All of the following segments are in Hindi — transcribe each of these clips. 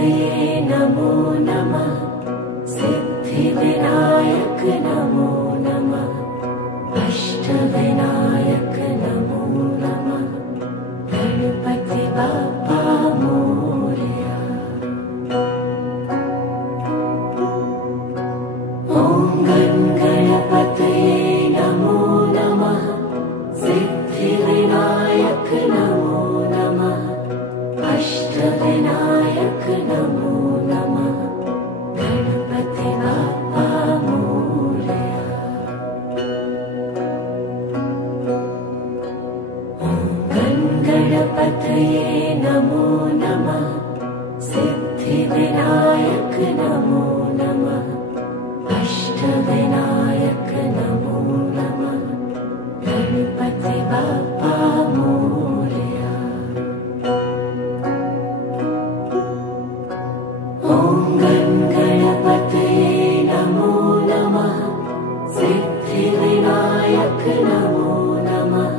गणपतये नमो नमः। सिद्धिविनायक नमो नमः। अष्टविनायक नमो नमः। गणपति बाप्पा मोरया। ॐ गणपतये नमो नमः। सिद्धिविनायक नमो नमः। अष्टविनायक नमो नमः। गणपति बाप्पा मोरया। गणपतये नमो नमः। सिद्धिविनायक नमो नमः। अष्टविनायक नमो नमः। गणपति बाप्पा मोरया। ॐ गणपतये नमो नमः। सिद्धिविनायक नमो नमः।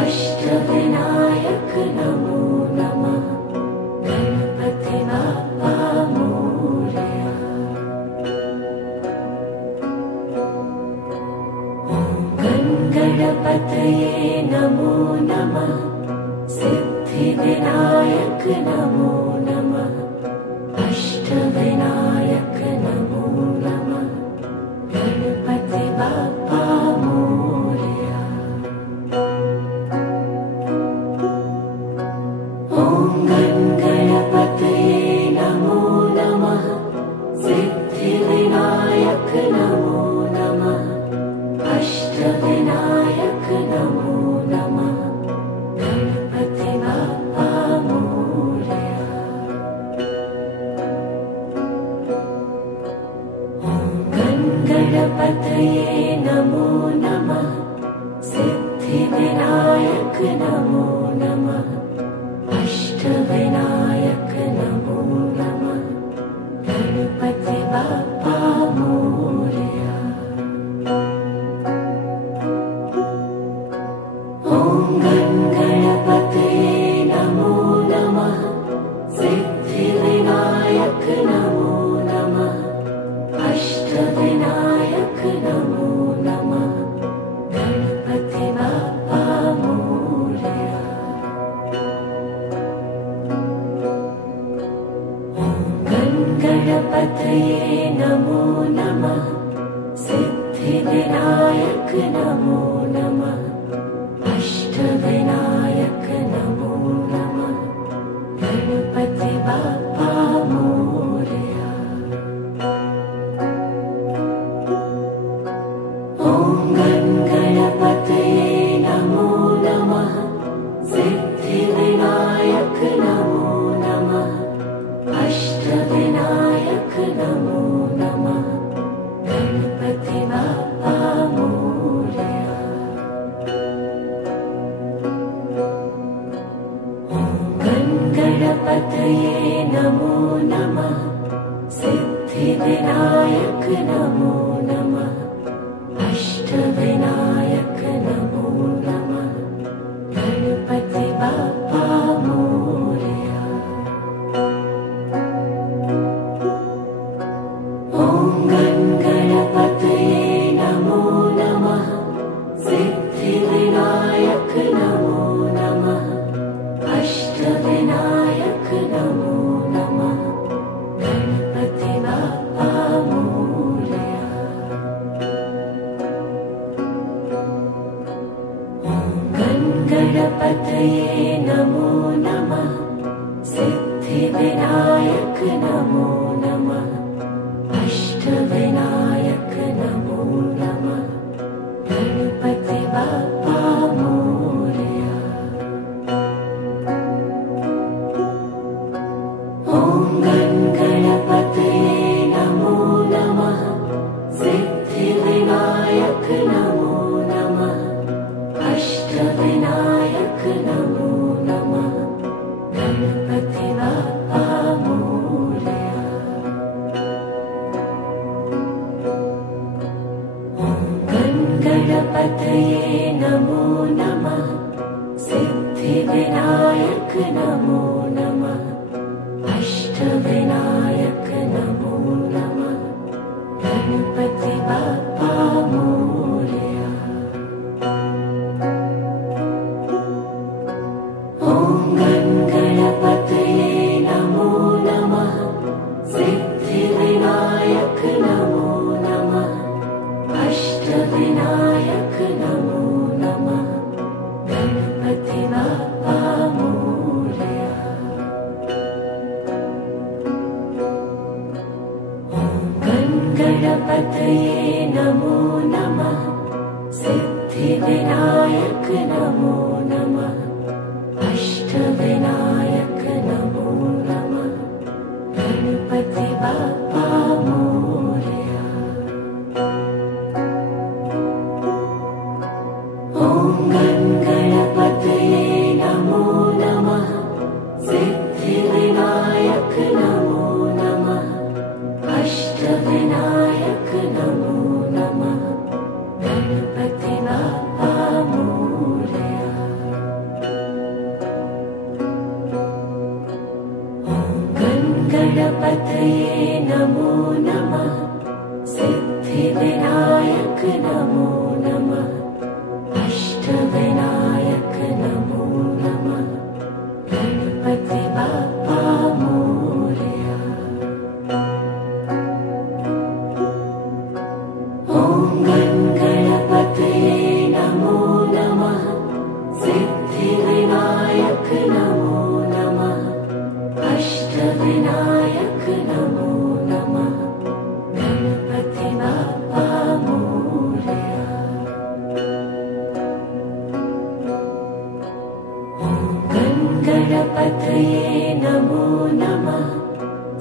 अष्टविनायक नमो नमः। गणपति बाप्पा मोरया। गणपतये नमो नमः। सिद्धिविनायक नमो नमः। अष्टविनायक नमो नमः। गणपति बाप्पा मोरया। ॐ गणपतये नमो नमः। सिद्धिविनायक नमो नमः। अष्टविनायक नमो नमः। गणपति बाप्पा मोरया। गणपतये नमो नमः। सिद्धिविनायक नमो नमः। अष्टविनायक नमो नमः। गणपति बाप्पा मोरया। ॐ गणपतये नमो नमः। सिद्धिविनायक नमो नमः। अष्टविनायक नमो नमः। गणपति बाप्पा मोरया। गणपतये नमो नमः। सिद्धिविनायक नमो नमः। अष्टविनायक नमो नमः। गणपति बाप्पा मोरया। ॐ गणपतये नमो नमः। सिद्धिविनायक नमो नमः। अष्टविनायक नमो नमः। गणपति बाप्पा मोरया। गणपतये नमो नमः। सिद्धिविनायक नमो नमः। अष्टविनायक नमो नमः। गणपति बाप्पा मोरया। ॐ गणपतये नमो नमः। सिद्धिविनायक नमो नमः। अष्टविनायक नमो नमः। गणपति बाप्पा मोरया। गणपतये नमो नमः। सिद्धिविनायक नमो नमः। अष्टविनायक नमो नमः। गणपति बाप्पा मोरया। ॐ गणपतये नमो नमः। सिद्धिविनायक नमो नमः। अष्टविनायक नमो नमः। गणपति बाप्पा मोरया। गणपतये नमो नमः। सिद्धिविनायक नमो नमः। अष्टविनायक गणपतये नमो नमः सिद्धिविनायक नमो नमः अष्टविनायक नमो नमः गणपति बाप्पा मोरया। ॐ गणपतये नमो नमः सिद्धिविनायक नमो नमः अष्टविनायक नमो नमः गणपति बाप्पा मोरया। ॐ गणपतये नमो नमः सिद्धिविनायक नमो नमः अष्टविनायक नमो नमः गणपति बाप्पा मोरया। ॐ गणपतये नमो नमः सिद्धिविनायक नमो नमः अष्टविनायक नमो नमः गणपति बाप्पा मोरया। ॐ गणपतये नमो नमः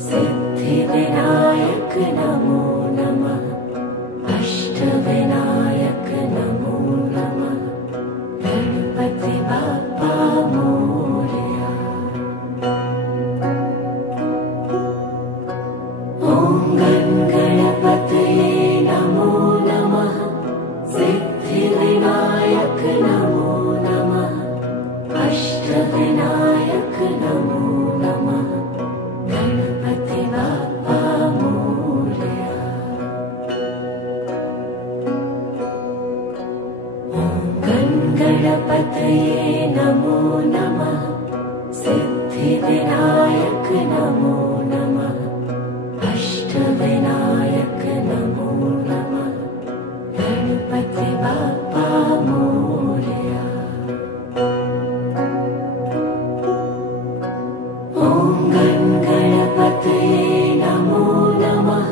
सिद्धिविनायक नमो नमः अष्टविनायक नमो नमः गणपति बाप्पा मोरया। ॐ गणपतये नमो नमः सिद्धिविनायक नमो नमः अष्टविनायक नमो नमः गणपति बाप्पा मोरया। ॐ गणपतये नमो नमः सिद्धिविनायक नमो नमः अष्टविनायक नमो नमः गणपति बाप्पा मोरया। ॐ गणपतये नमो नमः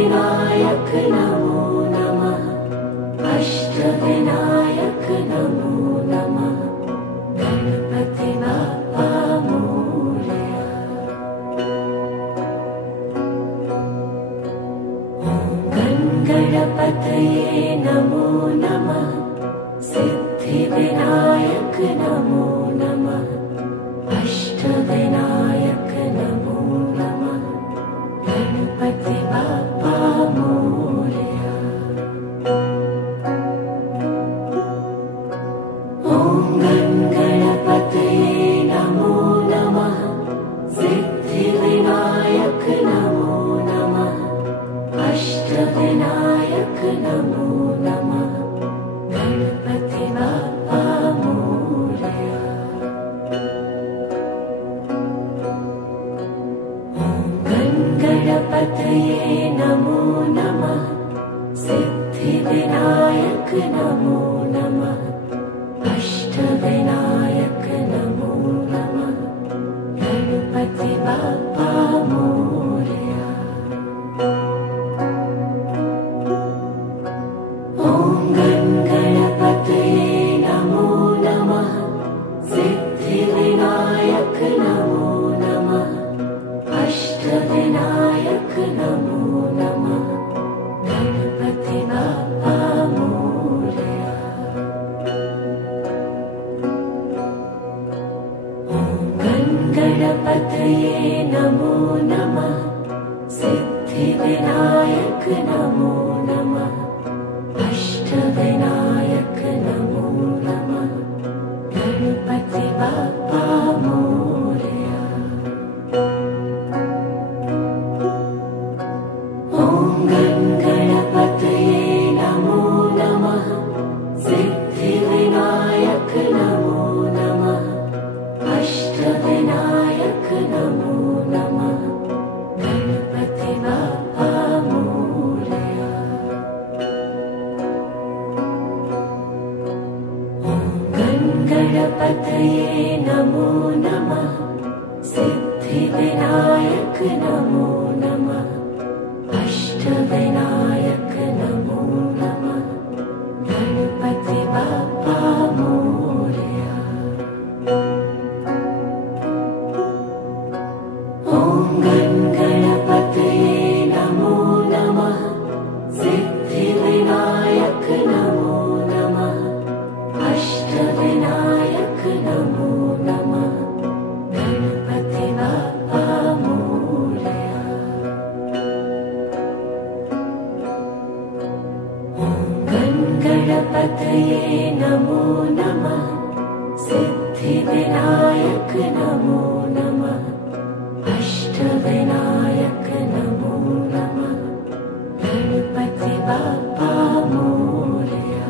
सिद्धिविनायक नमो नमः अष्टविनायक नमो नमः गणपति बाप्पा मोरया। ॐ गणपतये नमो नमः सिद्धिविनायक नमो नमः अष्टविनायक नमो नमः गणपति बाप्पा मोरया। ॐ गणपतये नमो नमः सिद्धिविनायक नमो नमः अष्टविनायक नमो नमः गणपति बाप्पा मोरया। ॐ गणपतये नमो नमः सिद्धिविनायक नमो नमः अष्टविनायक नमो नमः गणपति बाप्पा मोरया। ॐ गणपतये नमो नमः सिद्धिविनायक नमो नमः अष्टविनायक नमो नमः गणपति बाप्पा मोरया। ॐ गणपतये नमो नमः सिद्धिविनायक नमो नमः अष्टविनायक नमो नमः गणपति बाप्पा मोरया। ॐ गणपतये नमो नमः सिद्धिविनायक नमो नमः अष्टविनायक नमो नमः गणपति बाप्पा मोरया। ॐ गणपतये नमो नमः सिद्धिविनायक नमो नमः गणपतये नमो नमः सिद्धिविनायक नमो नमः अष्टविनायक नमो नमः गणपति बाप्पा मोरया।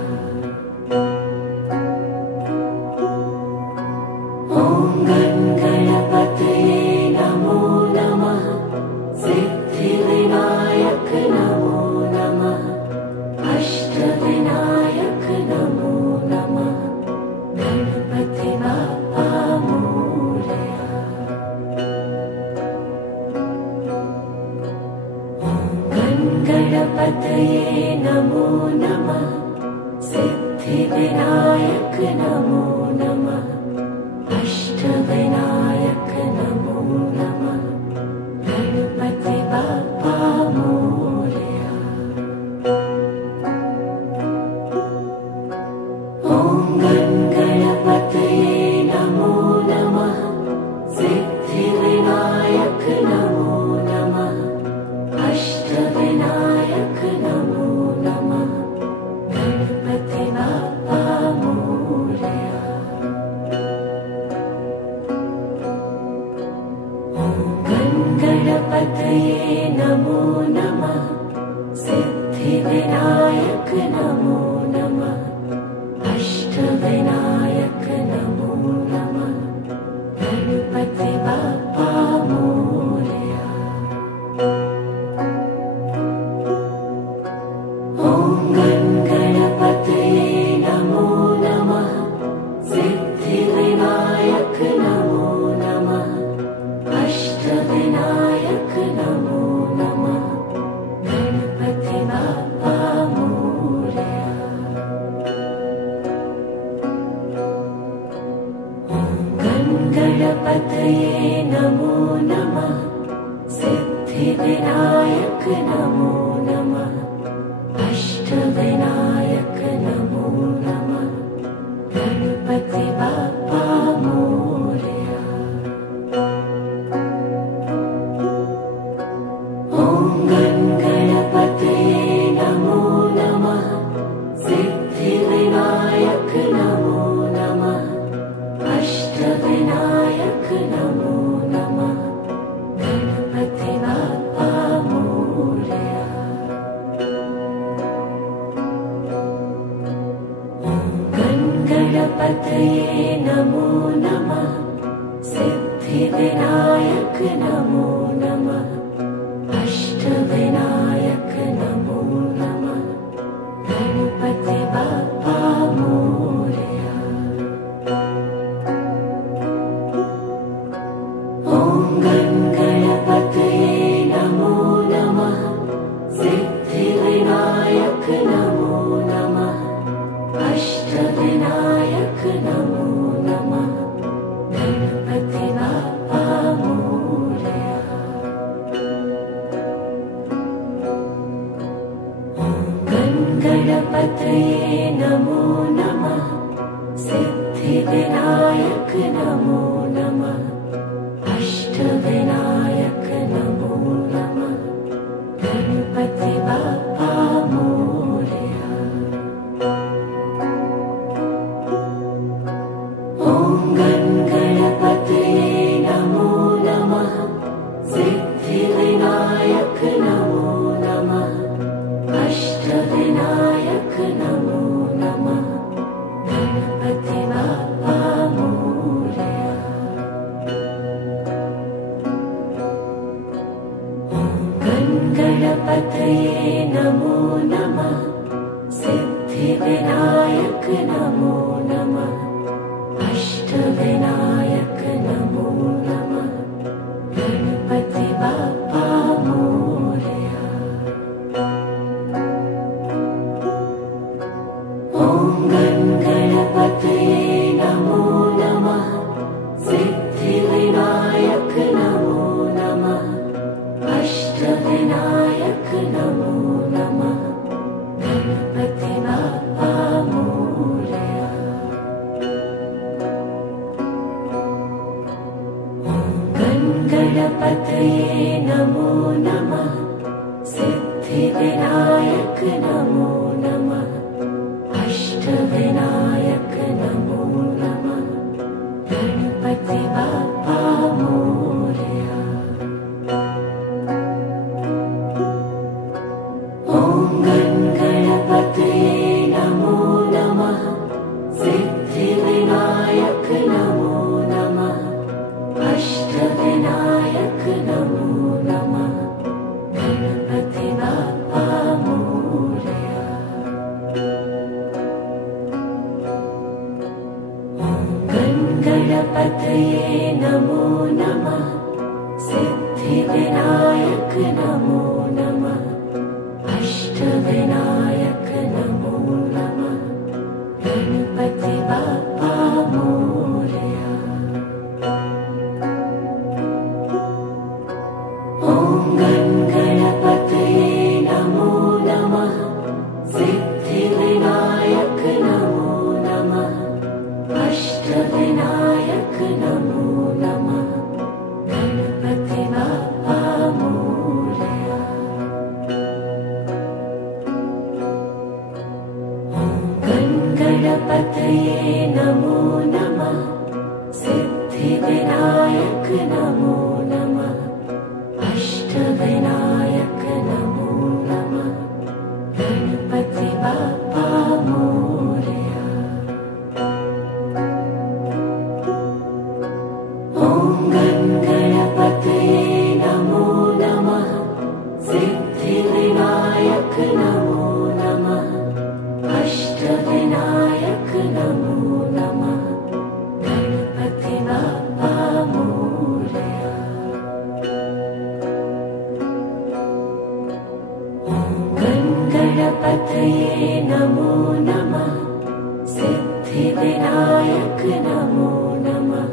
ॐ गणपतये नमो नमः सिद्धिविनायक नमो नमः अष्टविनायक नमो नमः गणपति बाप्पा मोरया। गणपतये नमो नमः सिद्धिविनायक नमो नमः अष्टविनायक नमो नमः गणपति बाप्पा मोरया। ॐ गणपतये नमो नमः सिद्धिविनायक नमो नमः अष्टविनायक नमो नमः गणपति बाप्पा मोरया। ॐ गणपतये नमो नमः सिद्धिविनायक नमो नमः अष्टविनायक नमो नमः गणपति बाप्पा मोरया। ॐ गणपतये नमो नमः सिद्धिविनायक नमो नमः अष्टविनायक नमो नमः गणपति बाप्पा मोरया। ॐ गणपतये नमो नमः सिद्धिविनायक नमो नमः अष्टविनायक नमो नमः गणपति बाप्पा मोरया। ॐ गणपतये नमो नमः सिद्धिविनायक नमो नमः अष्टविनायक नमो नमः गणपति बाप्पा मोरया। ॐ गणपतये नमो नमः सिद्धिविनायक नमो नमः अष्टविनायक नमो नमः गणपति बाप्पा मोरया। ॐ गणपतये नमो नमः सिद्धिविनायक नमो नमः अष्टविनायक नमो नमः गणपति बाप्पा मोरया। ॐ गणपतये नमो नमः सिद्धिविनायक नमो नमः अष्टविनायक नमो नमः गणपति बाप्पा मोरया। ॐ गणपतये नमो नमः सिद्धिविनायक नमो नमः अष्टविनायक नमो नमः गणपति बाप्पा। गणपतये नमो नमः सिद्धिविनायक नमो नमः अष्टविनायक नमो नमः गणपति बाप्पा मोरया। ॐ गणपतये नमो नमः सिद्धिविनायक नमो नमः अष्टविनायक नमो नमः गणपति बाप्पा मोरया। ॐ गणपतये नमो नमः सिद्धिविनायक नमो नमः अष्टविनायक नमो नमः गणपति बाप्पा मोरया। ॐ गणपतये नमो नमः सिद्धिविनायक नमो नमः अष्टविनायक नमो नमः गणपति बाप्पा मोरया। गणपतये नमो नमः सिद्धिविनायक नमो नमः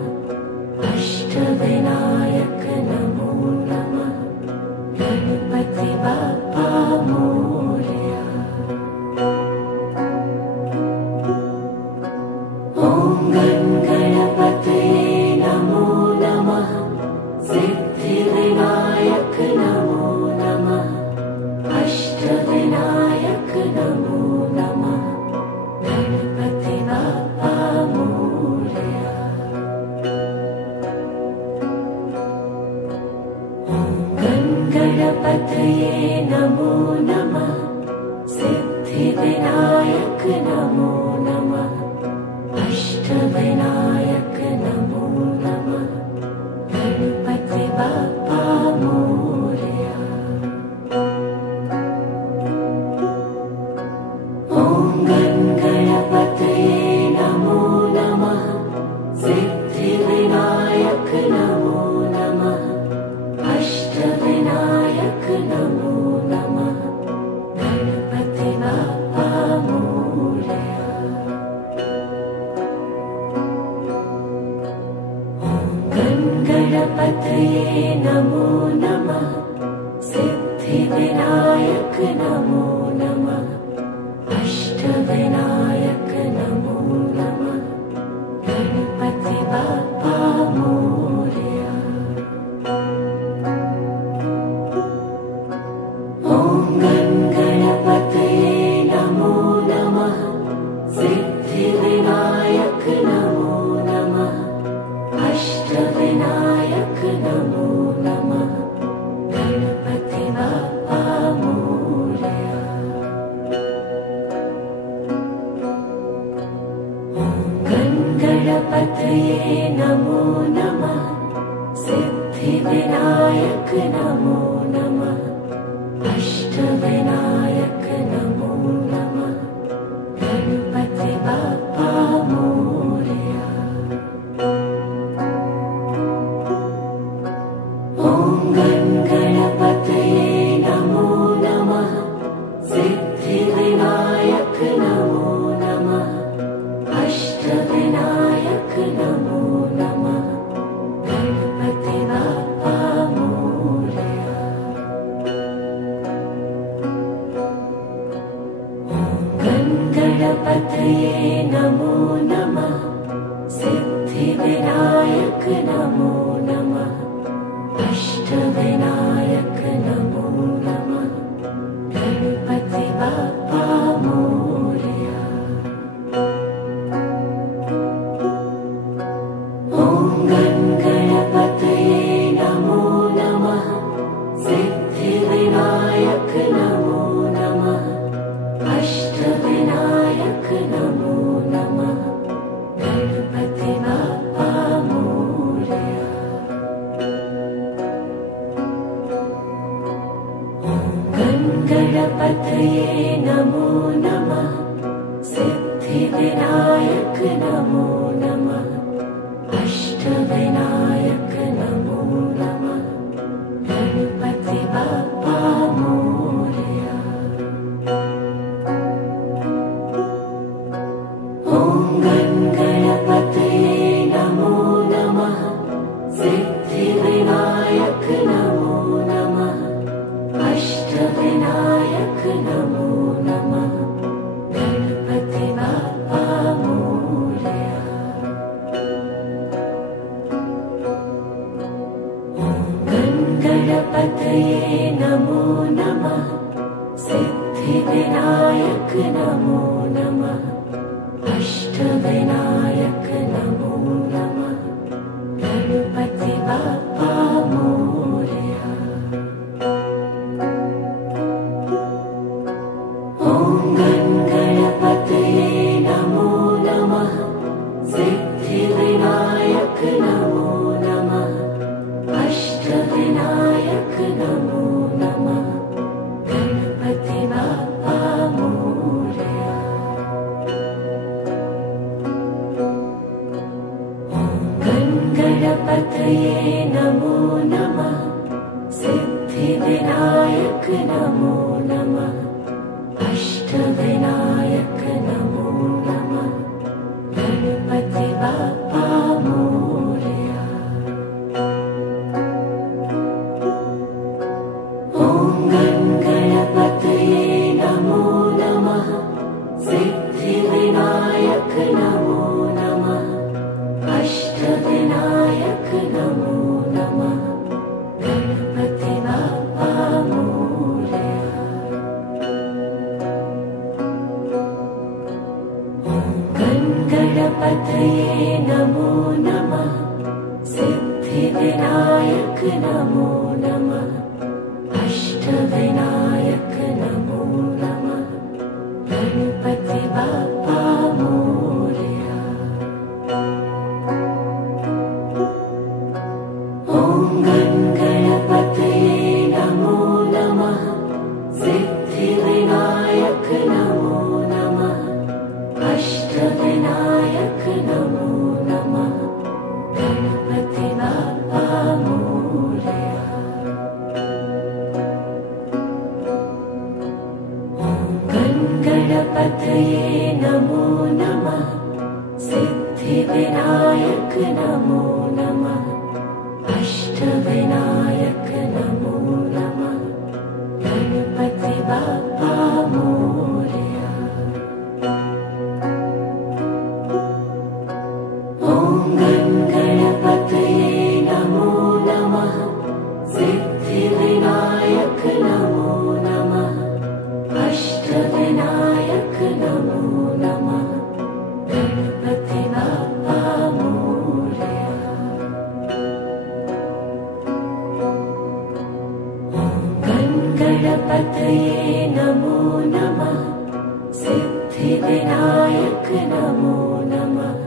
अष्टविनायक नमो नमः गणपति बाप्पा मोरया। ॐ गणपतये नमो नमः सिद्धिविनायक नमो नमः अष्टविनायक नमो नमः गणपति बाप्पा मोरया। गणपतये नमो नमः सिद्धिविनायक नमो नमः अष्टविनायक नमो नमः गणपति बाप्पा मोरया। ॐ गणपतये नमो नमः सिद्धिविनायक नमो नमः अष्टविनायक नमो नमः गणपति बाप्पा मोरया। गणपतये नमो नमः सिद्धिविनायक नमो नमः अष्टविनायक नमो नमः गणपति बाप्पा मोरया। ॐ गणपतये नमो नमः सिद्धिविनायक नमो नमः अष्टविनायक नमो नमः गणपति बाप्पा मोरया। गणपतये नमो नमः सिद्धिविनायक नमो नमः अष्टविनायक नमो नमः गणपति बाप्पा मोरया। ॐ गणपतये नमो नमः सिद्धिविनायक नमो नमः अष्टविनायक नमो नमः गणपति बाप्पा मोरया। गणपतये नमो नमः सिद्धिविनायक नमो नमः अष्टविनायक नमो नमः गणपति बाप्पा मोरया। ॐ गणपतये नमो नमः सिद्धिविनायक नमो नमः अष्टविनायक नमो नमः गणपति बाप्पा मोरया। गणपतये नमो नमः सिद्धिविनायक नमो नमः अष्टविनायक नमो नमः गणपति बाप्पा मोरया। ॐ गणपतये नमो नमः सिद्धिविनायक नमो नमः अष्टविनायक नमो नमः गणपति बाप्पा मोरया। गणपतये नमो नमः सिद्धिविनायक नमो नमः अष्ट अष्टविनायक नमो नमः। गणपति बाप्पा मोरया। ॐ गणपतये नमो नमः। सिद्धिविनायक नमो नमः। अष्टविनायक नमो नमः। गणपति बाप्पा मोरया। गणपतये नमो नमः। सिद्धिविनायक नमो नमः। अष्टविनायक नमो नमः। गणपति बाप्पा मोरया। ॐ गणपतये नमो नमः। सिद्धिविनायक नमो नमः। अष्टविनायक नमो नमः। गणपति बाप्पा मोरया। गणपतये नमो नमः। सिद्धिविनायक नमो नमः। अष्टविनायक नमो नमः। गणपति बाप्पा मोरया। ॐ गणपतये नमो नमः। सिद्धिविनायक नमो नमः। अष्टविनायक नमो नमः। गणपति बाप्पा मोरया। ॐ गणपतये नमो नमः। सिद्धिविनायक नमो नमः। अष्टविनायक नमो नमः। गणपति बाप्पा मोरया। ॐ गणपतये नमो नमः। सिद्धिविनायक नमो नमः। अष्टविनायक नमो नमः। गणपति बाप्पा मोरया। ॐ गणपतये नमो नमः। सिद्धिविनायक नमो नमः।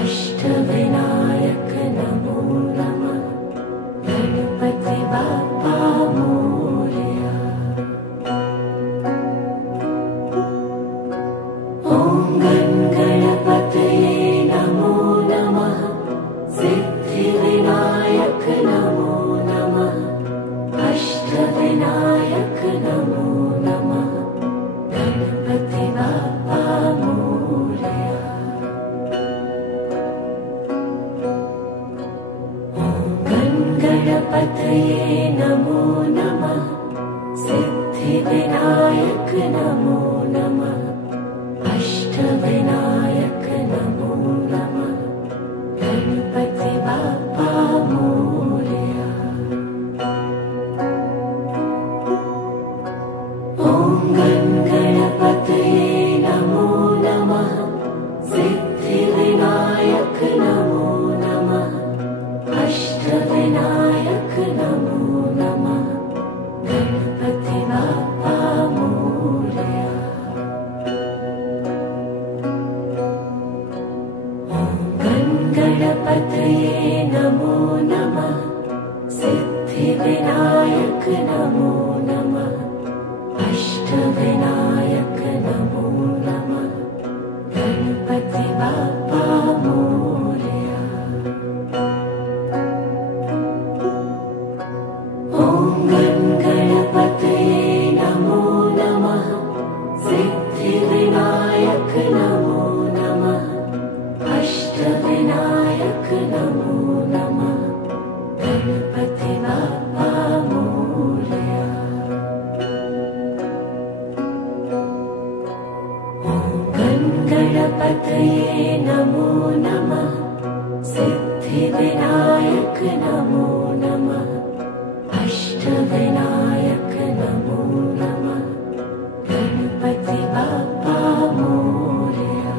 अष्टविनायक नमो नमः। गणपति बाप्पा मोरया। ॐ गणपतये नमो नमः। सिद्धिविनायक नमो नमः। अष्टविनायक नमो नमः। गणपति बाप्पा मोरया। ॐ गणपतये नमो नमः। सिद्धिविनायक नमो नमः। अष्टविनायक नमो नमः। गणपति बाप्पा मोरया। ॐ गणपतये नमो नमः। सिद्धिविनायक नमो नमः। अष्टविनायक नमो नमः। गणपति बाप्पा मोरया। ॐ गणपतये नमो नमः। सिद्धिविनायक नमो नमः। अष्टविनायक नमो नमः। गणपति बाप्पा मोरया। ॐ गणपतये नमो नमः। सिद्धिविनायक नमो नमः। अष्टविनायक नमो नमः। गणपति बाप्पा मोरया। ॐ गणपतये नमो नमः। सिद्धिविनायक नमो नमः। अष्टविनायक नमो नमः। गणपति बाप्पा मोरया।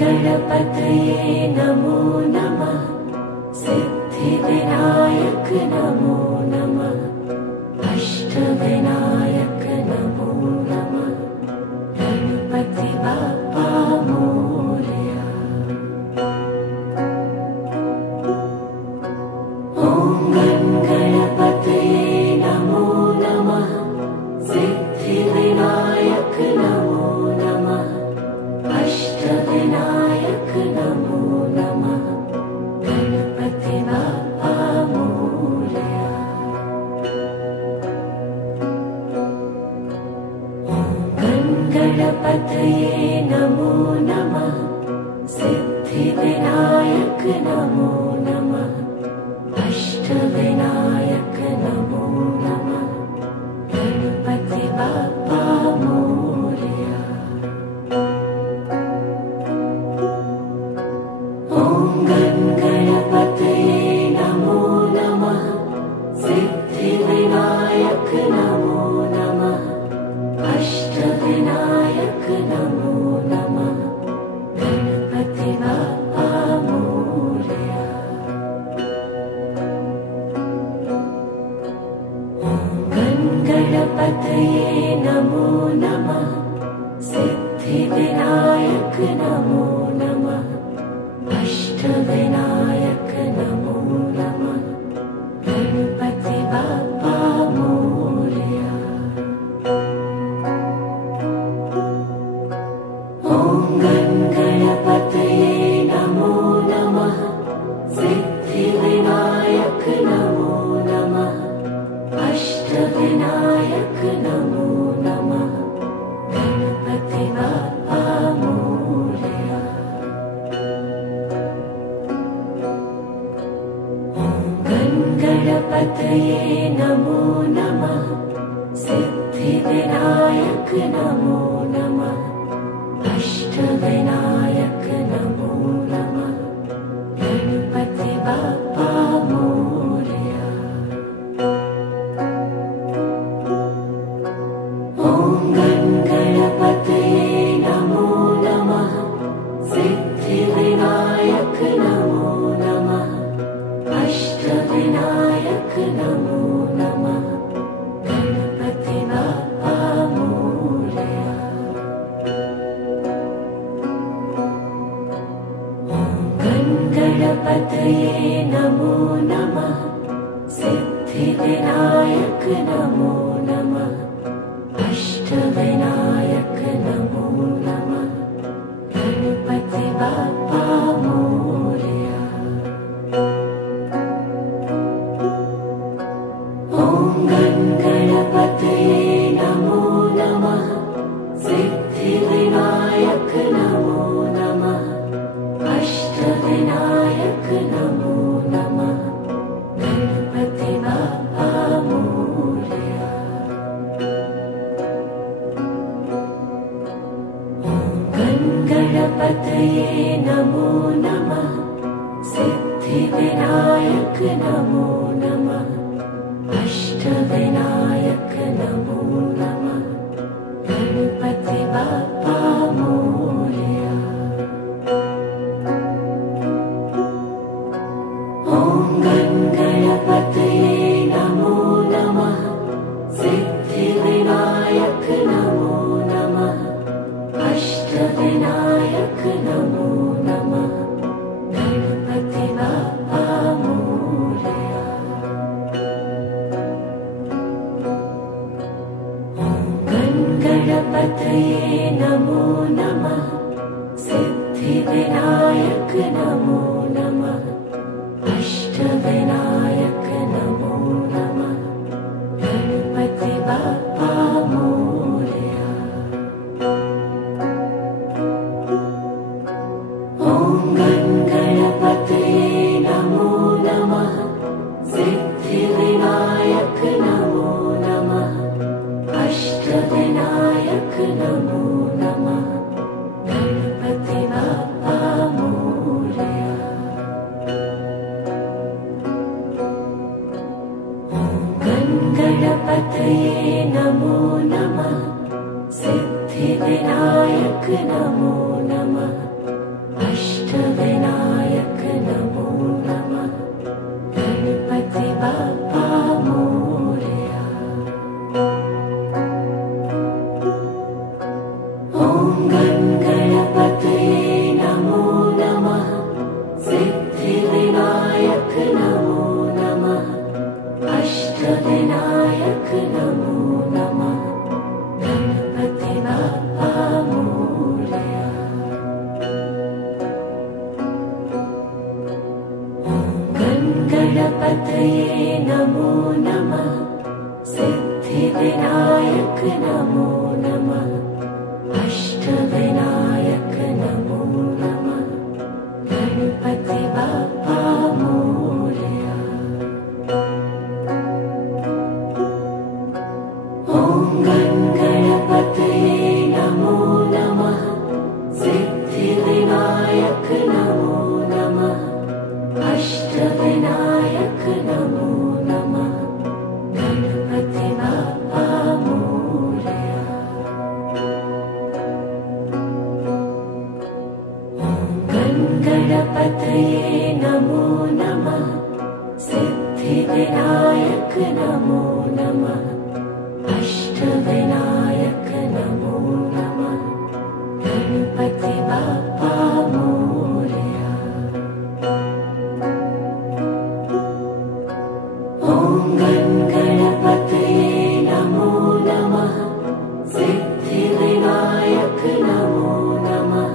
गणपतये नमो नमः सिद्धिविनायक नमो नमः अष्टविनायक नमो नमः गणपति बाप्पा मोरया। ॐ गणपतये नमो नमः सिद्धिविनायक नमो नमः अष्टविनायक नमो नमः गणपति बाप्पा मोरया। गणपतये नमो नमः सिद्धिविनायक नमो नमः अष्टविनायक नमो नमः गणपति बाप्पा मोरया। ॐ गणपतये नमो नमः सिद्धिविनायक नमो नमः अष्टविनायक नमो नमः गणपति बाप्पा मोरया। ॐ गणपतये नमो नमः सिद्धिविनायक नमो नमः अष्टविनायक नमो नमः गणपति बाप्पा मोरया। ॐ गणपतये नमो नमः सिद्धिविनायक नमो नमः अष्टविनायक नमो नमः गणपति बाप्पा मोरया। ॐ गणपतये नमो नमः सिद्धिविनायक नमो नमः अष्टविनायक नमो नमः गणपति बाप्पा मोरया। ॐ गणपतये नमो नमः सिद्धिविनायक नमो नमः अष्टविनायक नमो नमः गणपति बाप्पा मोरया। ॐ गणपतये नमो नमः सिद्धिविनायक नमो नमः अष्टविनायक नमो नमः गणपति बाप्पा मोरया। ॐ गणपतये नमो नमः सिद्धिविनायक नमो नमः अष्टविनायक नमो नमः गणपति बाप्पा मोरया। ॐ गणपतये नमो नमः सिद्धिविनायक नमो नमः अष्टविनायक नमो नमः गणपति बाप्पा मोरया। ॐ गणपतये नमो नमः सिद्धिविनायक नमो नमः अष्टविनायक नमो नमः गणपति बाप्पा मोरया। ॐ गणपतये नमो नमः सिद्धिविनायक नमो नमः अष्टविनायक नमो नमः गणपति बाप्पा मोरया। ॐ गणपतये नमो नमः सिद्धिविनायक नमो नमः अष्टविनायक नमो नमः गणपति बाप्पा मोरया। गणपतये नमो नमः सिद्धिविनायक नमो नमः अष्टविनायक नमो नमः गणपति बाप्पा मोरया। ॐ गणपतये नमो नमः सिद्धिविनायक नमो नमः अष्टविनायक नमो नमः गणपति बाप्पा मोरया। ॐ गणपतये नमो नमः सिद्धिविनायक नमो नमः अष्टविनायक नमो नमः गणपति बाप्पा मोरया। ॐ गणपतये नमो नमः सिद्धिविनायक नमो नमः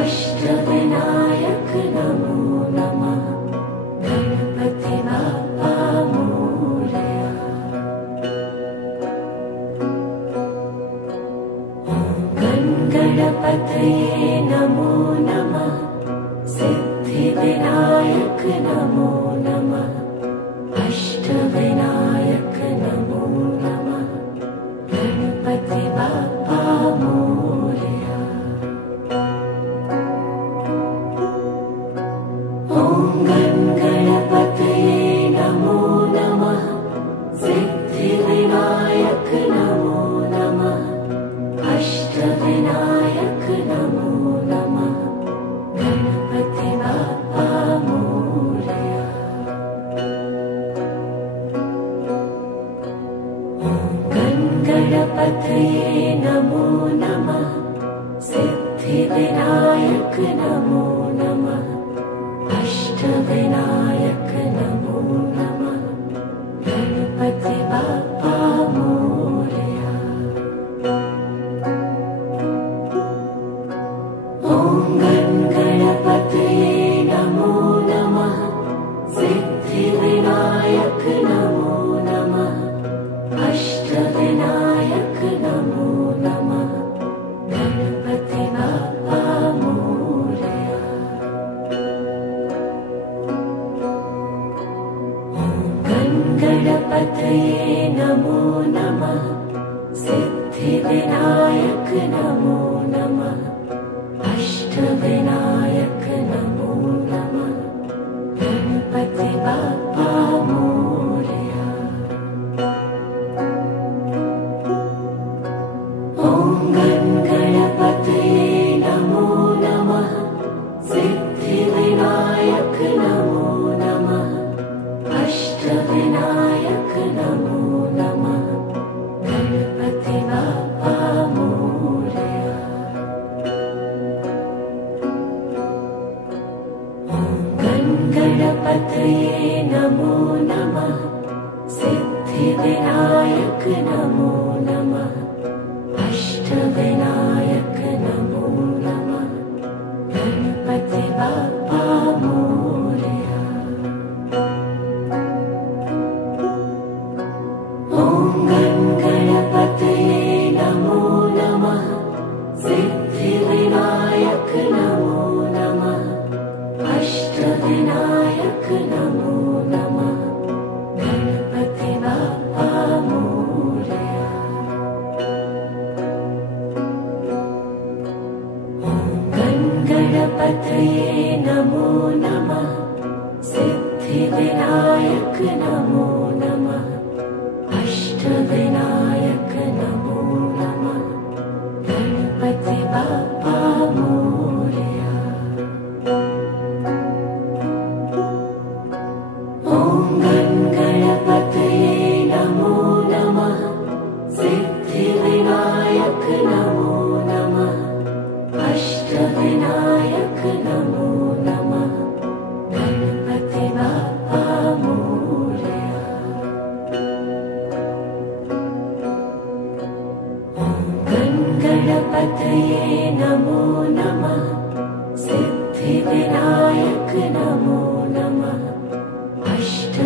अष्टविनायक नमो नमः गणपति बाप्पा मोरया। ॐ गणपतये नमो नमः सिद्धिविनायक नमो नमः अष्टविनायक नमो नमः गणपति बाप्पा मोरया। ॐ गणपतये नमो नमः सिद्धिविनायक नमो नमः अष्टविनायक नमो नमः गणपति बाप्पा मोरया। ॐ गणपतये नमो नमः सिद्धिविनायक नमो नमः अष्टविनायक नमो नमः गणपति बाप्पा मोरया। ॐ गणपतये नमो नमः सिद्धिविनायक नमो नमः अष्टविनायक नमो नमः गणपति बाप्पा मोरया। ॐ गणपतये नमो नमः सिद्धिविनायक नमो नमः अष्टविनायक नमो नमः गणपति बाप्पा मोरया। ॐ गणपतये नमो नमः सिद्धिविनायक नमो नमः अष्टविनायक नमो नमः गणपति बाप्पा मोरया। ॐ गणपतये नमो नमः सिद्धिविनायक नमो नमः अष्टविनायक नमो नमः गणपति बाप्पा मोरया। ॐ गणपतये नमो नमः सिद्धिविनायक नमो नमः अष्टविनायक नमो नमः गणपति बाप्पा मोरया। ॐ गणपतये नमो नमः सिद्धिविनायक नमो नमः अष्टविनायक नमो नमः गणपति बाप्पा मोरया। ॐ गणपतये नमो नमः सिद्धिविनायक नमो नमः अष्टविनायक नमो नमः गणपति बाप्पा मोरया। ॐ गणपतये नमो नमः सिद्धिविनायक नमो नमः अष्ट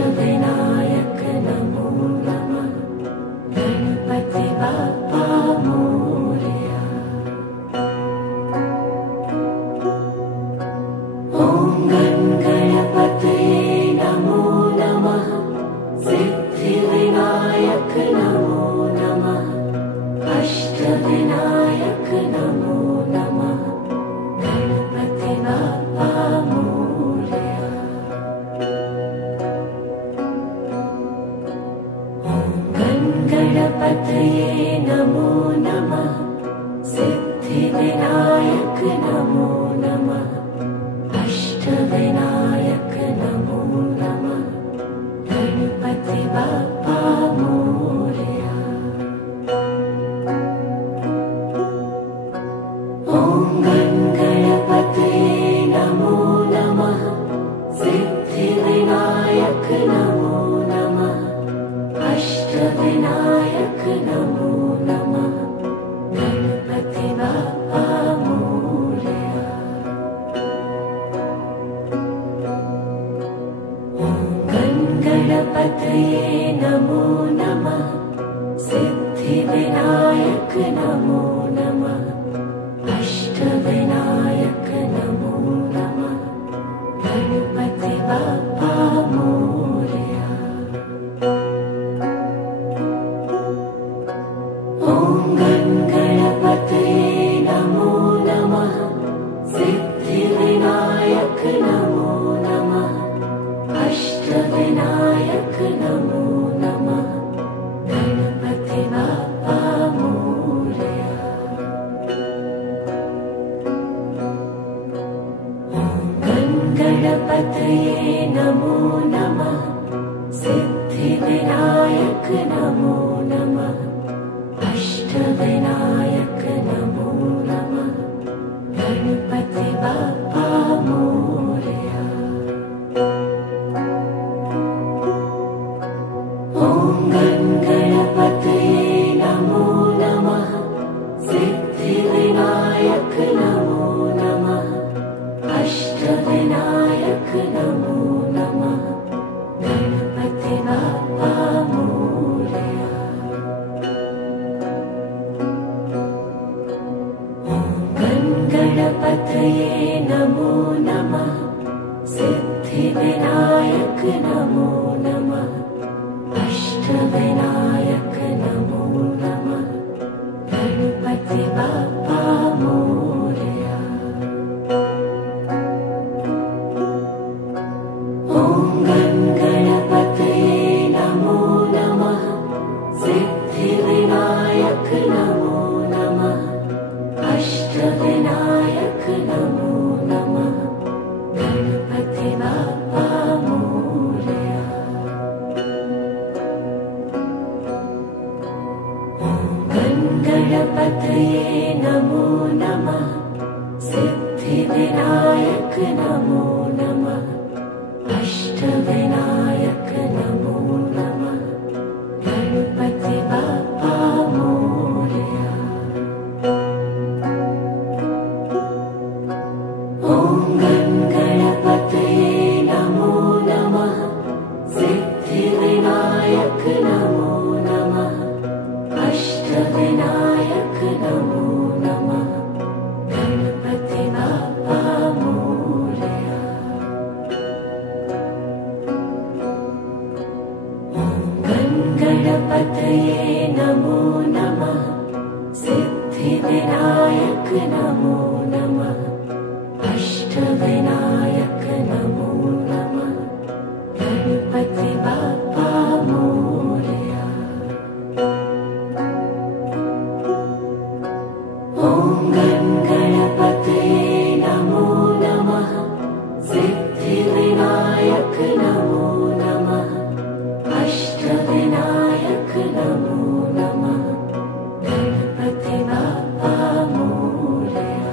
नमो नमः सिद्धिविनायक नमो नमः अष्टविनायक नमो नमः गणपति बाप्पा मोरया। ॐ गणपतये नमो नमः सिद्धिविनायक नमो नमः अष्टविनायक नमो नमः गणपति बाप्पा मोरया। गणपतये नमो नमः सिद्धिविनायक नमो नमः अष्टविनायक नमो नमः गणपति बाप्पा मोरया। ॐ गणपतये नमो नमः सिद्धिविनायक नमो नमः अष्टविनायक नमो नमः गणपति बाप्पा मोरया। गणपतये नमो नमः सिद्धिविनायक नमो नमः अष्टविनायक नमो नमः गणपति बाप्पा मोरया। ॐ गणपतये नमो नमः सिद्धिविनायक नमो नमः अष्टविनायक नमो नमः गणपति बाप्पा मोरया। गणपतये नमो नमः सिद्धिविनायक नमो नमः अष्टविनायक नमो नमः गणपति बाप्पा मोरया। ॐ गणपतये नमो नमः सिद्धिविनायक नमो नमः अष्टविनायक नमो नमः गणपति बाप्पा मोरया। गणपतये नमो नमः सिद्धिविनायक नमो नमः अष्टविनायक नमो नमः गणपति बाप्पा मोरया। ॐ गणपतये नमो नमः सिद्धिविनायक नमो नमः अष्टविनायक नमो नमः गणपति बाप्पा मोरया।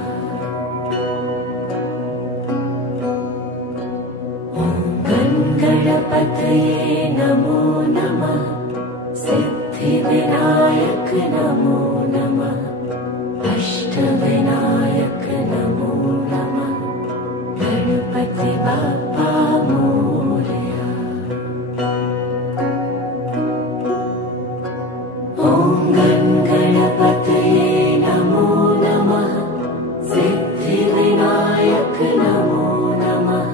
गणपतये नमो नमः सिद्धिविनायक नमो नमः अष्टविनायक नमो नमः गणपति बाप्पा मोरया। ॐ गणपतये नमो नमः सिद्धिविनायक नमो नमः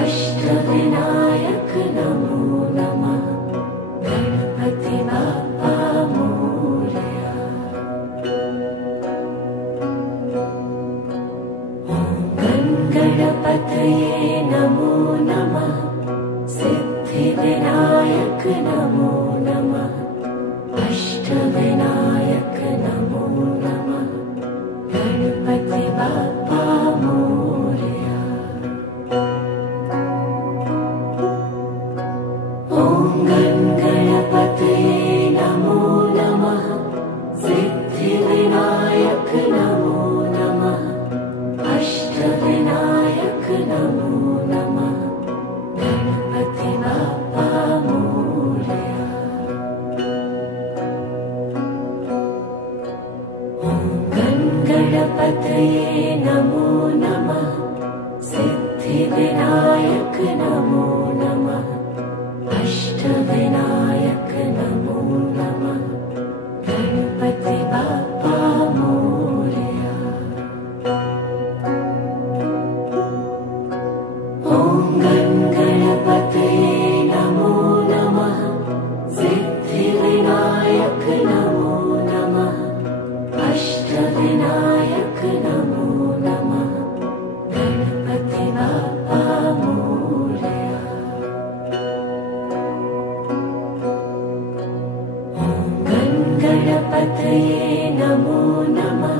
अष्टविनायक नमो नमः गणपति बाप्पा मोरया। गणपतये नमो नमः सिद्धिविनायक नमो नमः अष्टविनायक नमो नमः गणपति बाप्पा मोरया। ॐ गणपतये नमो नमः सिद्धिविनायक नमो नमः अष्टविनायक नमो नमः गणपति बाप्पा मोरया। गणपतये नमो नमः सिद्धिविनायक नमो नमः अष्ट अष्टविनायक नमो नमः। गणपति बाप्पा मोरया। ॐ गणपतये नमो नमः। सिद्धिविनायक नमो नमः। अष्टविनायक नमो नमः। गणपति बाप्पा मोरया। गणपतये नमो नमः।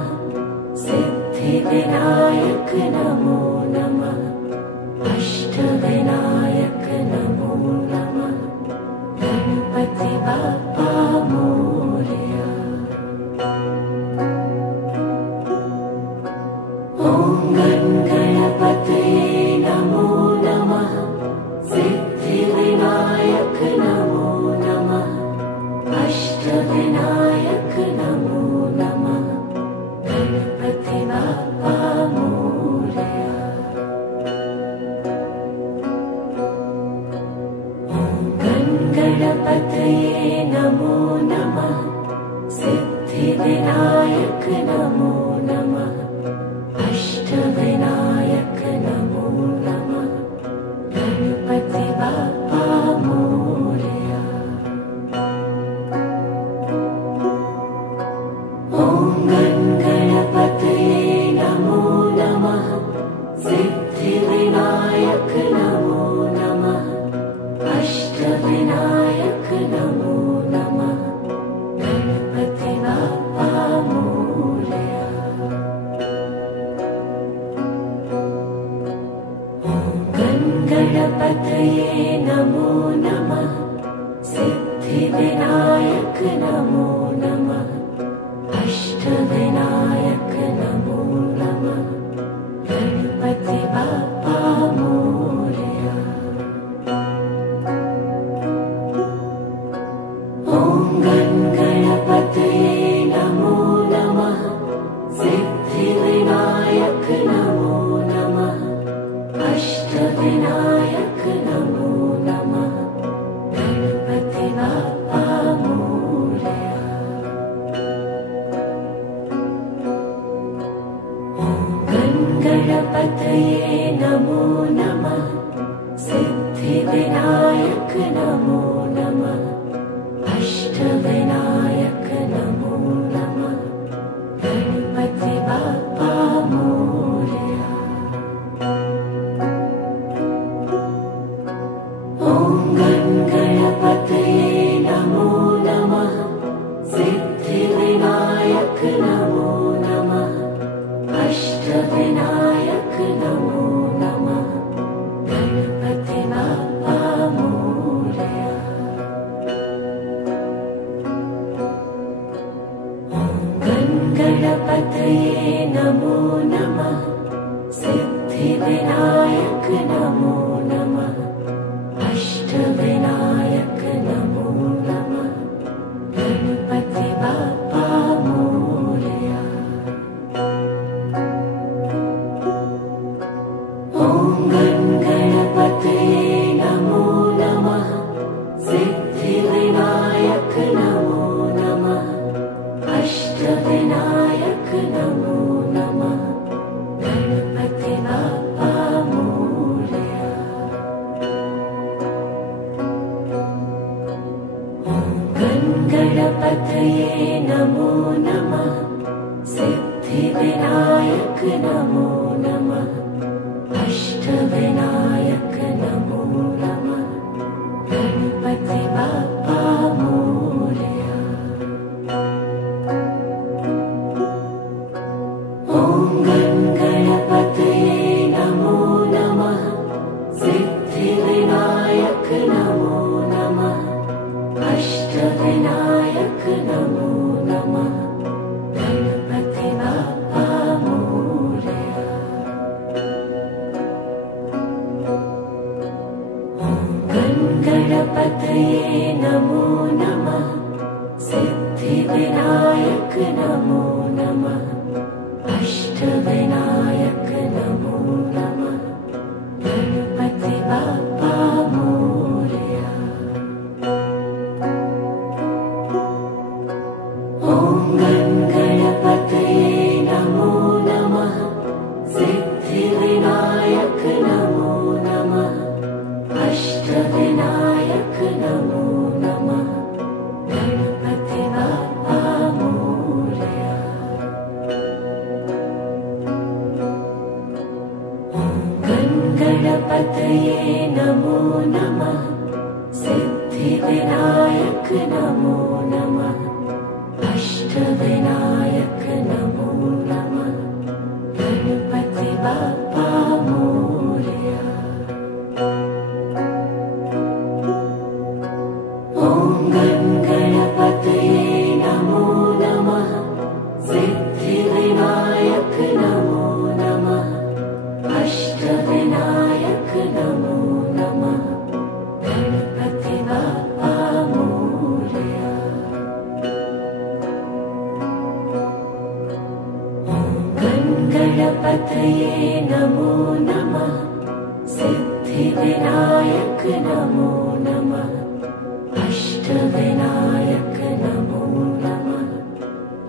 सिद्धिविनायक नमो नमः। अष्टविनायक नमो नमः। गणपति बाप्पा मोरया। ॐ गणपतये नमो नमः। सिद्धिविनायक नमो नमः। अष्टविनायक नमो नमः। गणपति बाप्पा मोरया। ॐ गणपतये नमो नमः। सिद्धिविनायक नमो नमः। अष्टविनायक नमो नमः। गणपति बाप्पा मोरया। ॐ गणपतये नमो नमः। सिद्धिविनायक नमो नमः। अष्टविनायक नमो नमः। गणपति बाप्पा मोरया। ॐ गणपतये नमो नमः। सिद्धिविनायक नमो नमः। अष्टविनायक नमो नमः। गणपति बाप्पा मोरया। ॐ गणपतये नमो नमः। सिद्धिविनायक नमो नमः। अष्टविनायक नमो नमः। गणपति बाप्पा मोरया। ॐ गणपतये नमो नमः। सिद्धिविनायक नमो नमः। अष्टविनायक नमो नमः। गणपति बाप्पा मोरया। ॐ गणपतये नमो नमः। सिद्धिविनायक नमो नमः। अष्टविनायक नमो नमः। गणपति बाप्पा मोरया। ॐ गणपतये नमो नमः। सिद्धिविनायक नमो नमः। अष्टविनायक नमो नमः। गणपति बाप्पा मोरया। ॐ गणपतये नमो नमः। सिद्धिविनायक नमो नमः। अष्टविनायक नमो नमः। गणपति बाप्पा मोरया। ॐ गणपतये नमो नमः। सिद्धिविनायक नमो नमः। अष्टविनायक नमो नमः। गणपति बाप्पा मोरया। ॐ गणपतये नमो नमः। सिद्धिविनायक नमो नमः। अष्टविनायक नमो नमः। गणपति बाप्पा मोरया। ॐ गणपतये नमो नमः। सिद्धिविनायक नमो नमः। अष्टविनायक नमो नमः। गणपति बाप्पा मोरया। ॐ नमो नमः अष्टविनायक नमो नमः गणपति बाप्पा मोरया। ॐ गणपतये नमो नमः सिद्धिविनायक नमो नमः अष्टविनायक नमो नमः गणपति बाप्पा मोरया। ॐ गणपतये नमो नमः सिद्धिविनायक नमो नमः अष्टविनायक नमो नमः गणपति बाप्पा मोरया। ॐ गणपतये नमो नमः सिद्धिविनायक नमो नमः अष्टविनायक नमो नमः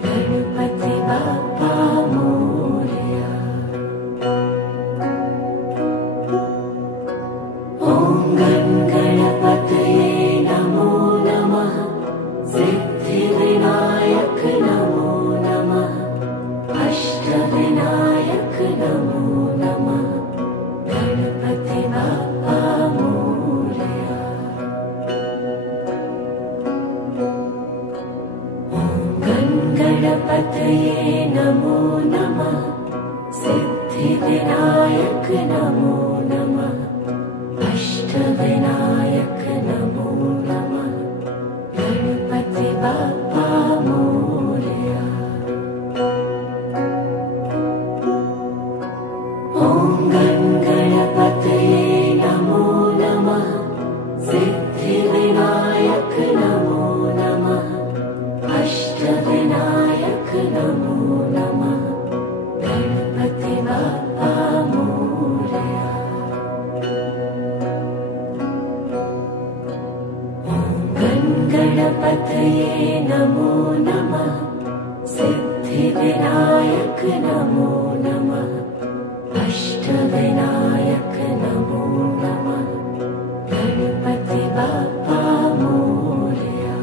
गणपति बाप्पा मोरया। ॐ गणपतये नमो नमः सिद्धिविनायक नमो नमः अष्टविनायक नमो नमः गणपति बाप्पा मोरया। ॐ गणपतये नमो नमः सिद्धिविनायक नमो नमः अष्टविनायक नमो नमः गणपति बाप्पा मोरया। ॐ गणपतये नमो नमः सिद्धिविनायक नमो नमः अष्टविनायक नमो नमः गणपति बाप्पा मोरया। ॐ गणपतये नमो नमः सिद्धिविनायक नमो नमः अष्टविनायक नमो नमः गणपति बाप्पा मोरया।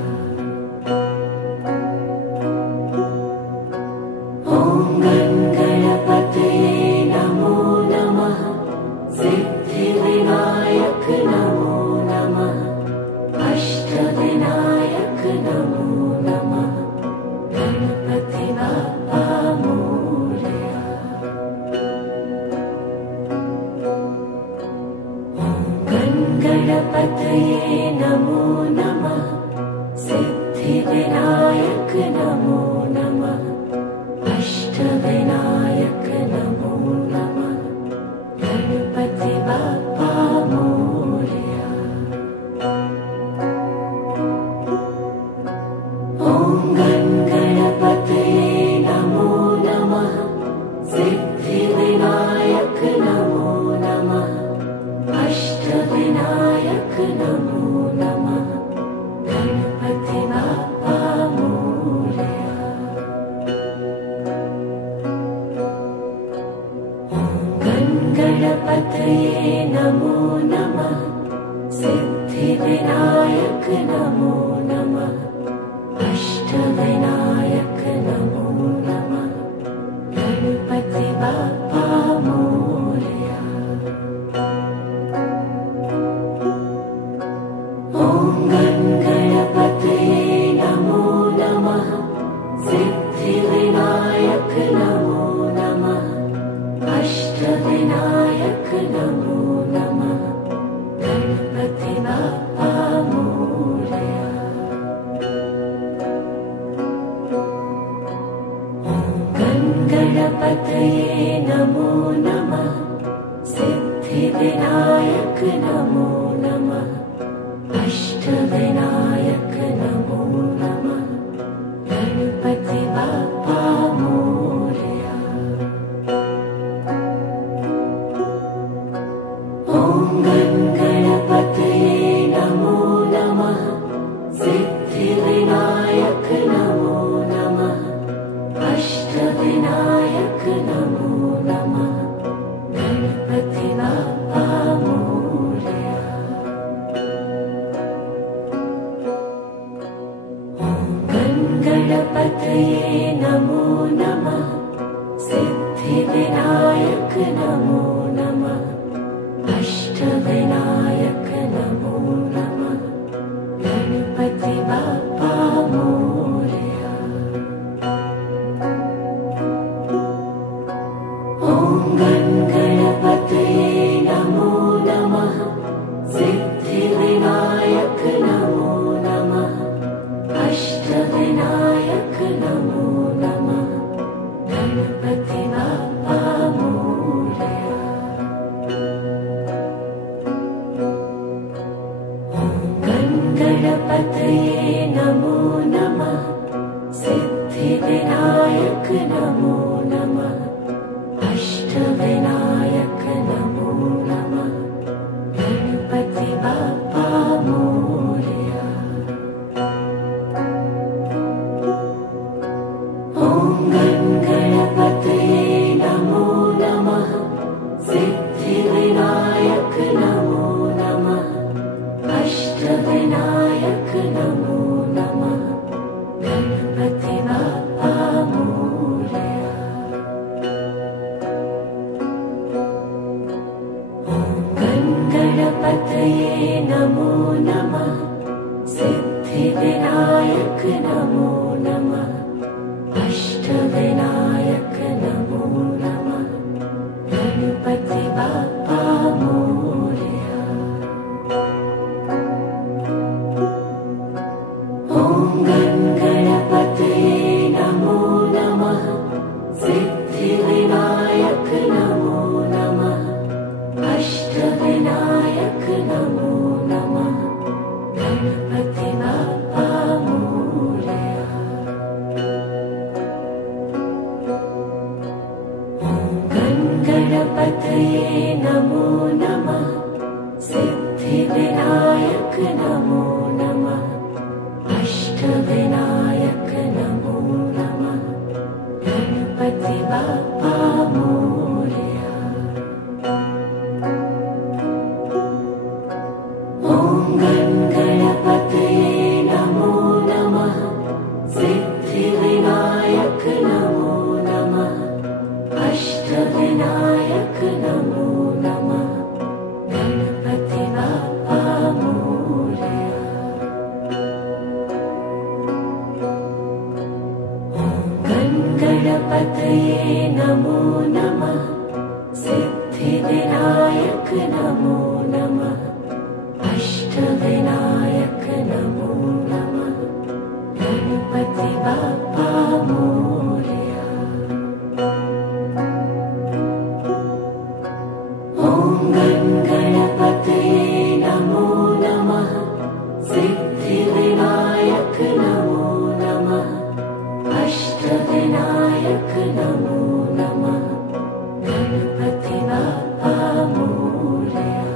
ॐ गणपतये नमो नमः सिद्धिविनायक नमो नमः अष्टविनायक नमो नमः गणपति बाप्पा मोरया। ॐ गणपतये नमो नमः सिद्धिविनायक नमो नमः अष्टविनायक नमो नमः गणपति बाप्पा मोरया। ॐ गणपतये नमो नमः सिद्धिविनायक नमो नमः अष्टविनायक नमो नमः गणपति बाप्पा मोरया। ॐ गणपतये नमो नमः सिद्धिविनायक नमो नमः अष्टविनायक नमो नमः गणपति बाप्पा मोरया। ॐ गणपतये नमो नमः सिद्धिविनायक नमो नमः अष्टविनायक नमो नमः गणपति बाप्पा मोरया। ॐ गणपतये नमो नमः सिद्धिविनायक नमो नमः अष्टविनायक नमो नमः गणपति बाप्पा मोरया। ॐ गणपतये नमो नमः सिद्धिविनायक नमो नमः अष्टविनायक नमो नमः गणपति सिद्धिविनायक नमो नमः अष्टविनायक नमो नमः गणपति बाप्पा मोरया। ॐ गणपतये नमो नमः सिद्धिविनायक नमो नमः अष्टविनायक नमो नमः गणपति बाप्पा मोरया। ॐ गणपतये नमो नमः सिद्धिविनायक नमो नमः अष्टविनायक नमो नमः गणपति बाप्पा मोरया। ॐ गणपतये नमो नमः सिद्धिविनायक नमो नमः अष्टविनायक नमो नमः गणपति बाप्पा मोरया। ॐ गणपतये नमो नमः सिद्धिविनायक नमो नमः अष्टविनायक नमो नमः गणपति बाप्पा मोरया। ॐ गणपतये नमो नमः सिद्धिविनायक नमो नमः अष्टविनायक नमो नमः गणपति बाप्पा मोरया। ॐ गणपतये नमो नमः सिद्धिविनायक नमो नमः अष्टविनायक नमो नमः गणपति बाप्पा मोरया। ॐ गणपतये नमो नमः सिद्धिविनायक नमो नमः अष्टविनायक नमो नमः गणपति बाप्पा मोरया। ॐ गणपतये नमो नमः सिद्धिविनायक नमो नमः अष्टविनायक नमो नमः गणपति बाप्पा मोरया। ॐ गणपतये नमो नमः सिद्धिविनायक नमो नमः अष्टविनायक नमो नमः गणपति बाप्पा मोरया।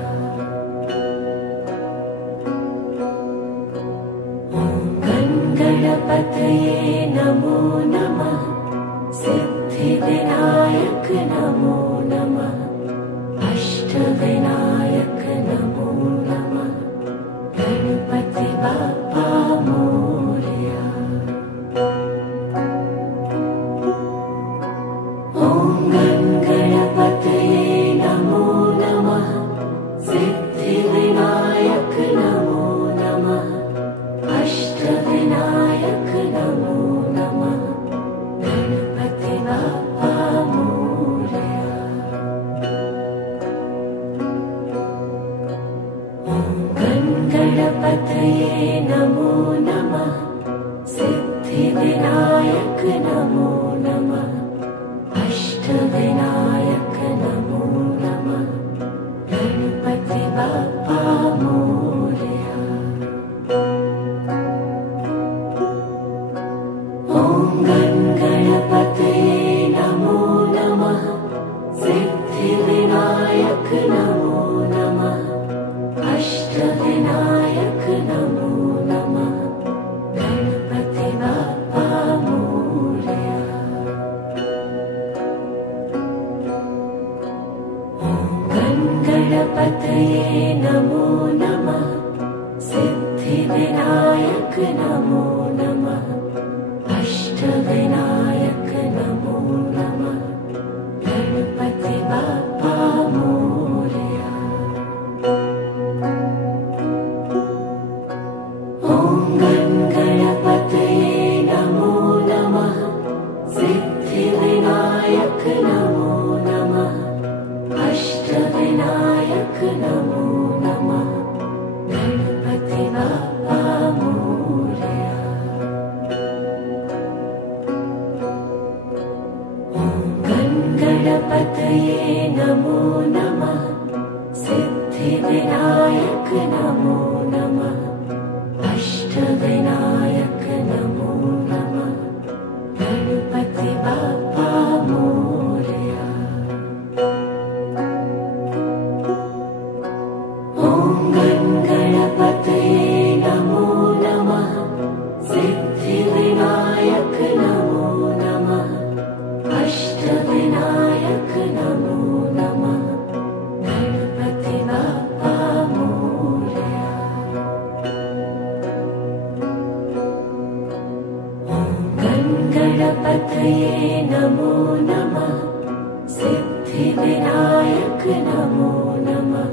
ॐ गणपतये नमो नमः सिद्धिविनायक नमो नमः अष्टविनायक नमो नमः गणपति बाप्पा मोरया। ॐ गणपतये नमो नमः सिद्धिविनायक नमो नमः अष्टविनायक नमो नमः गणपति बाप्पा मोरया। ॐ गणपतये नमो नमः सिद्धिविनायक नमो नमः अष्टविनायक नमो नमः गणपति बाप्पा मोरया। ॐ गणपतये नमो नमः सिद्धिविनायक नमो नमः अष्टविनायक नमो नमः गणपति बाप्पा मोरया। ॐ गणपतये नमो नमः सिद्धिविनायक नमो नमः अष्टविनायक नमो नमः गणपति बाप्पा नमः सिद्धिविनायक नमो नमः अष्टविनायक नमो नमः गणपति बाप्पा मोरया। ॐ गणपतये नमो नमः सिद्धिविनायक नमो नमः अष्टविनायक नमो नमः गणपति बाप्पा मोरया। ॐ गणपतये नमो नमः सिद्धिविनायक नमो नमः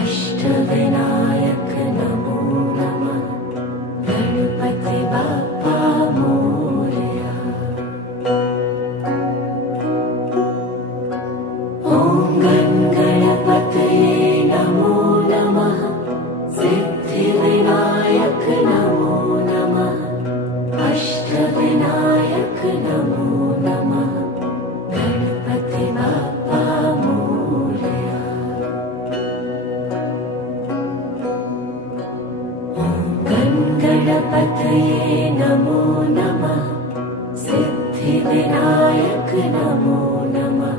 अष्टविनायक नमो नमः गणपति बाप्पा मोरया। ॐ गणपतये नमो नमः सिद्धिविनायक नमो नमः अष्टविनायक नमो नमः गणपति बाप्पा मोरया। ॐ गणपतये नमो नमः सिद्धिविनायक नमो नमः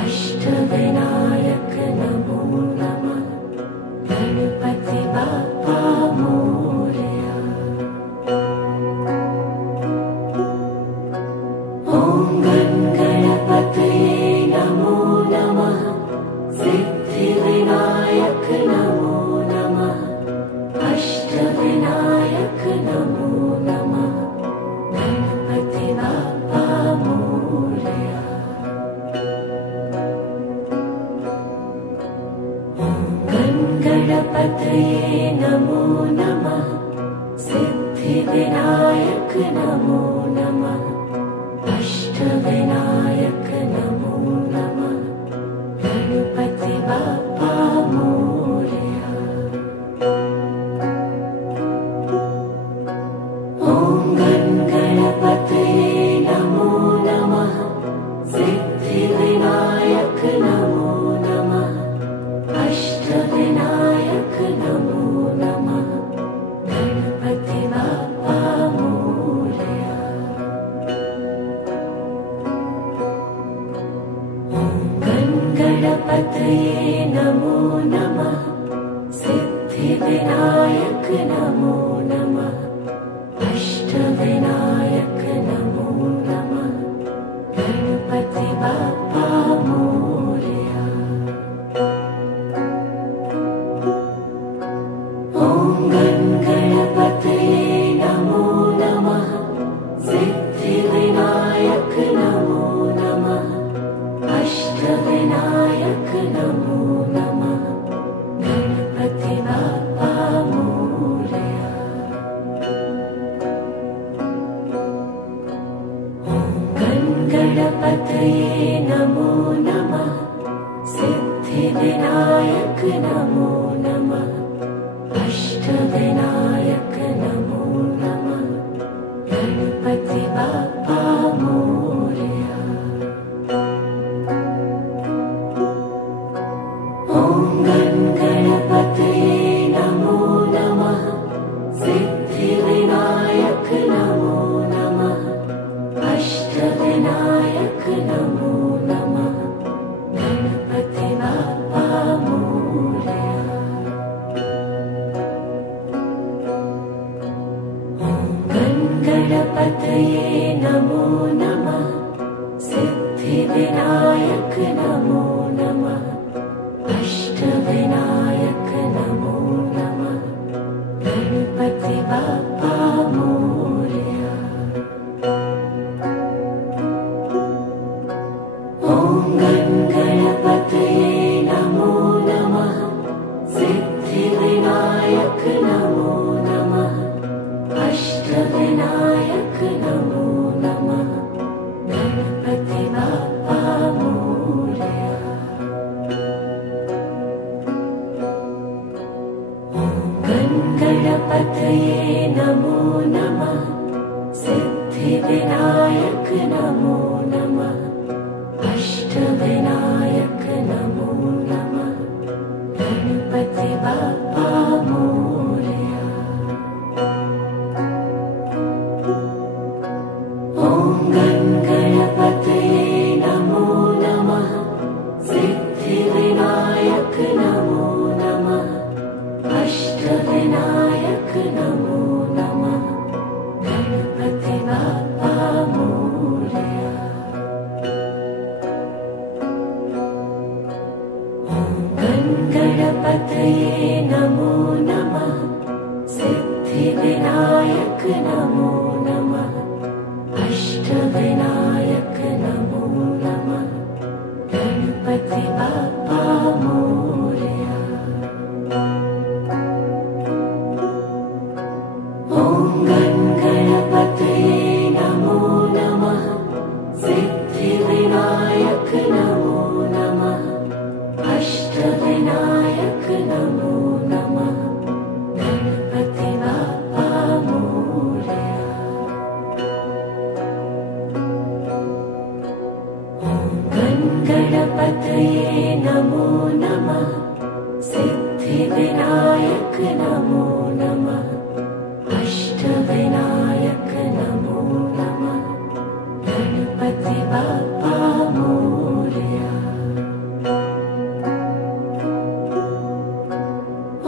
अष्टविनायक नमो नमः गणपति बाप्पा मोरया। ॐ गणपतये नमो नमः सिद्धिविनायक नमो नमः अष्टविनायक नमो नमः गणपति बाप्पा मोरया। ॐ गणपतये नमो नमः सिद्धिविनायक नमो नमः अष्टविनायक नमो नमः गणपति बाप्पा मोरया। ॐ गणपतये नमो नमः सिद्धिविनायक नमो नमः अष्टविनायक नमो नमः गणपति बाप्पा मोरया। ॐ गणपतये नमो नमः सिद्धिविनायक नमो नमः अष्टविनायक नमो नमः गणपति बाप्पा मोरया। ॐ गणपतये नमो नमः सिद्धिविनायक नमो नमः अष्टविनायक नमो नमः गणपति बाप्पा मोरया। ॐ गणपतये नमो नमः सिद्धिविनायक नमो नमः अष्टविनायक नमो नमः गणपति बाप्पा मोरया। ॐ गणपतये नमो नमः सिद्धिविनायक नमो नमः अष्टविनायक नमो नमः गणपति बाप्पा मोरया। ॐ गणपतये नमो नमः सिद्धिविनायक नमो नमः अष्टविनायक नमो नमः गणपति बाप्पा मोरया। ॐ गणपतये नमो नमः सिद्धिविनायक नमो नमः अष्टविनायक नमो नमः गणपति बाप्पा मोरया। ॐ गणपतये नमो नमः सिद्धिविनायक नमो नमः अष्टविनायक सिद्धिविनायक नमो नमः अष्टविनायक नमो नमः गणपति बाप्पा मोरया। ॐ गणपतये नमो नमः सिद्धिविनायक नमो नमः अष्टविनायक नमो नमः गणपति बाप्पा मोरया। ॐ गणपतये नमो नमः सिद्धिविनायक नमो नमः अष्टविनायक नमो नमः गणपति बाप्पा मोरया। ॐ गणपतये नमो नमः सिद्धिविनायक नमो नमः अष्टविनायक नमो नमः गणपति बाप्पा मोरया।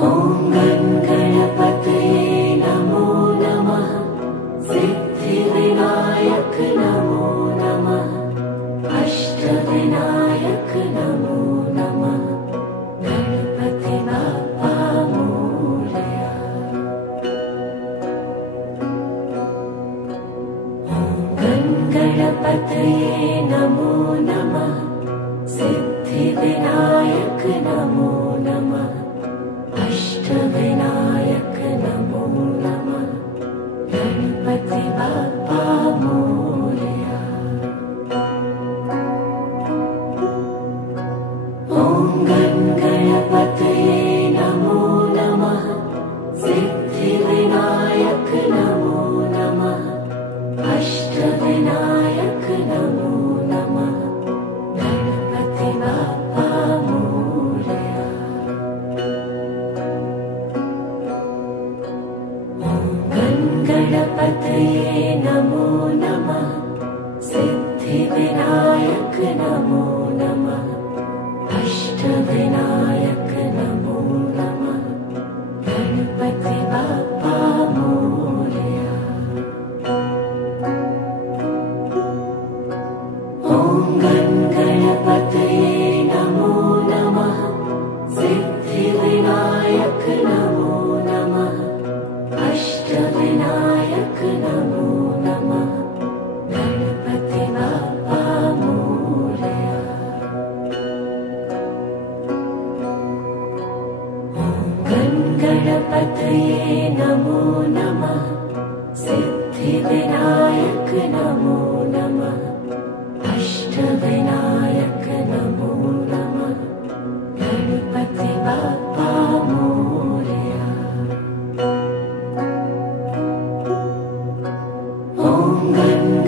ॐ गणपतये नमो नमः सिद्धिविनायक नमो नमः अष्टविनायक नमो नमः गणपति बाप्पा मोरया। ॐ गणपतये नमो नमः सिद्धिविनायक नमो नमः अष्टविनायक नमो नमः गणपति बाप्पा मोरया। ॐ गणपतये नमो नमः सिद्धिविनायक नमो नमः अष्टविनायक नमो नमः गणपति बाप्पा मोरया। ॐ गणपतये नमो नमः सिद्धिविनायक नमो नमः अष्टविनायक नमो नमः गणपति बाप्पा मोरया। ॐ गणपतये नमो नमः सिद्धिविनायक नमो नमः अष्टविनायक नमो नमः गणपति बाप्पा मोरया। ॐ गणपतये नमो नमः सिद्धिविनायक नमो नमः अष्टविनायक नमो नमः गणपति बाप्पा मोरया। ॐ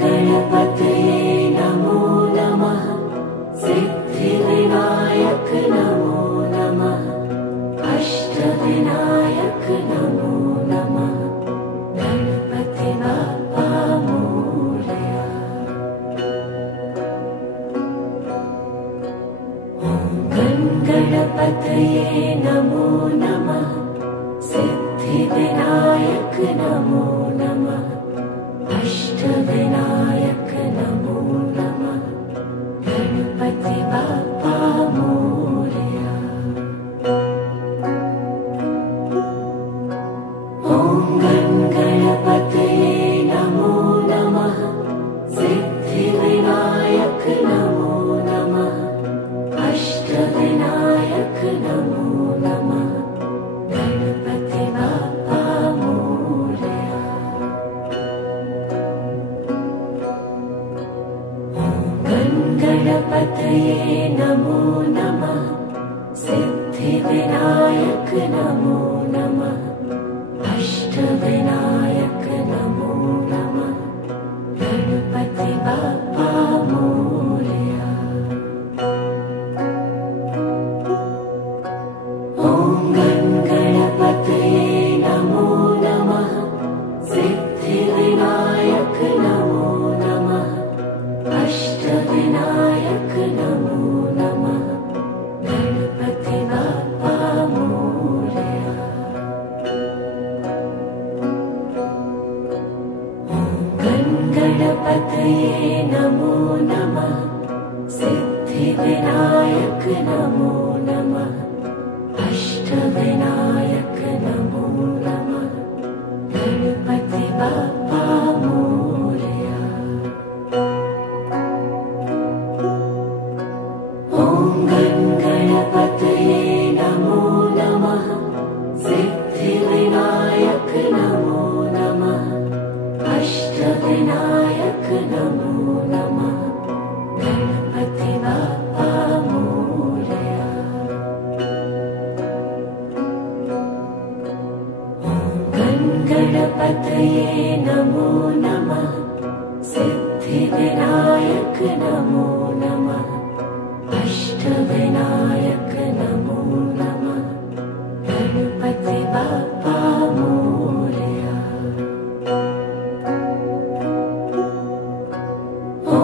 गणपतये नमो नमः सिद्धिविनायक नमो नमः अष्टविनायक नमो नमः गणपति बाप्पा मोरया। ॐ गणपतये नमो नमः सिद्धिविनायक नमो नमः अष्टविनायक नमो नमः गणपति बाप्पा मोरया। ॐ गणपतये नमो नमः सिद्धिविनायक नमो नमः अष्टविनायक नमो नमः गणपति बाप्पा मोरया। ॐ गणपतये नमो नमः सिद्धिविनायक नमो नमः अष्टविनायक नमो नमः गणपति बाप्पा मोरया। ॐ सिद्धिविनायक नमो नमः अष्टविनायक नमो नमः गणपति बाप्पा मोरया। ॐ गणपतये नमो नमः सिद्धिविनायक नमो नमः अष्टविनायक नमो नमः गणपति बाप्पा मोरया। गणपतये नमो नमः सिद्धिविनायक नमो नमः अष्टविनायक नमो नमः गणपति बाप्पा मोरया। ॐ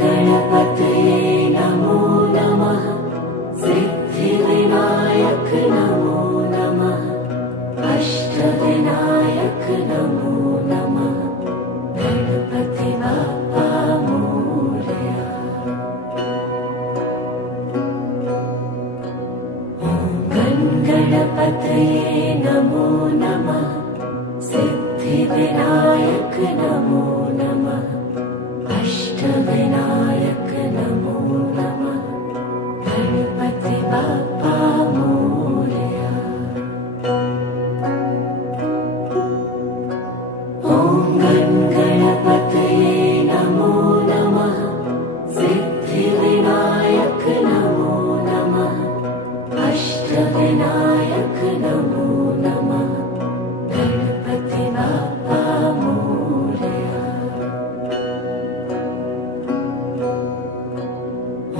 गणपतये नमो नमः सिद्धिविनायक नमो नमः अष्टविनायक नमो नमः गणपति बाप्पा मोरया। गणपतये नमो नमः सिद्धिविनायक नमो नमः अष्टविनायक नमो नमः गणपति बाप्पा मोरया। ॐ गणपतये नमो नमः सिद्धिविनायक नमो नमः अष्टविनायक नमो नमः गणपति बाप्पा मोरया।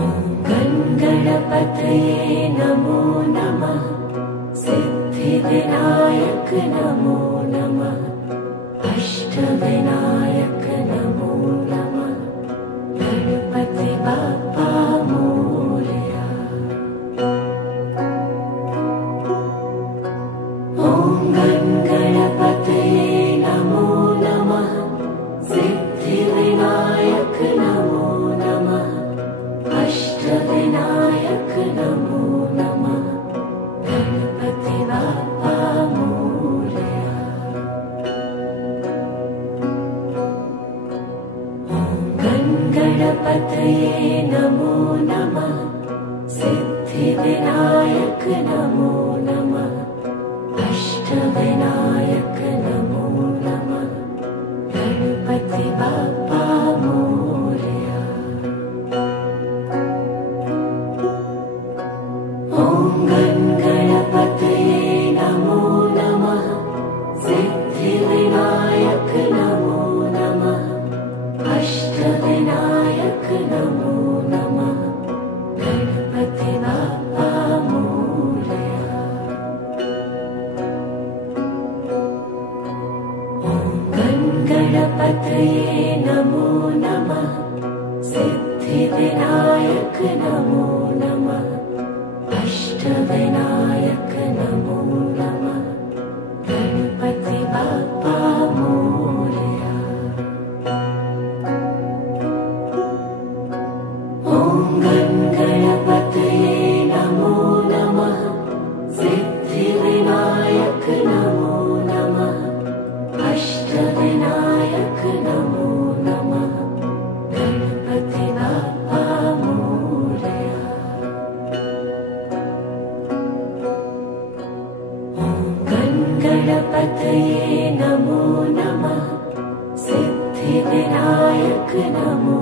ॐ गणपतये नमो नमः सिद्धिविनायक नमो नमः अष्टविनायक नमो नमः गणपति बाप्पा मोरया। ॐ गणपतये नमो नमः सिद्धिविनायक नमो नमः अष्टविनायक नमो नमः गणपति बाप्पा मोरया। ॐ गणपतये नमो नमः सिद्धिविनायक नमो नमः अष्टविनायक नमो नमः गणपति बाप्पा मोरया। ॐ गणपतये नमो नमः सिद्धिविनायक नमो नमः अष्टविनायक नमो नमः गणपति बाप्पा मोरया। ॐ गणपतये नमो नमः सिद्धिविनायक नमो नमः अष्टविनायक नमो नमः गणपति बाप्पा मोरया। ॐ गणपतये नमो नमः सिद्धिविनायक नमो नमः अष्टविनायक नमो नमः गणपति बाप्पा मोरया। ॐ गणपतये नमो नमः सिद्धिविनायक नमो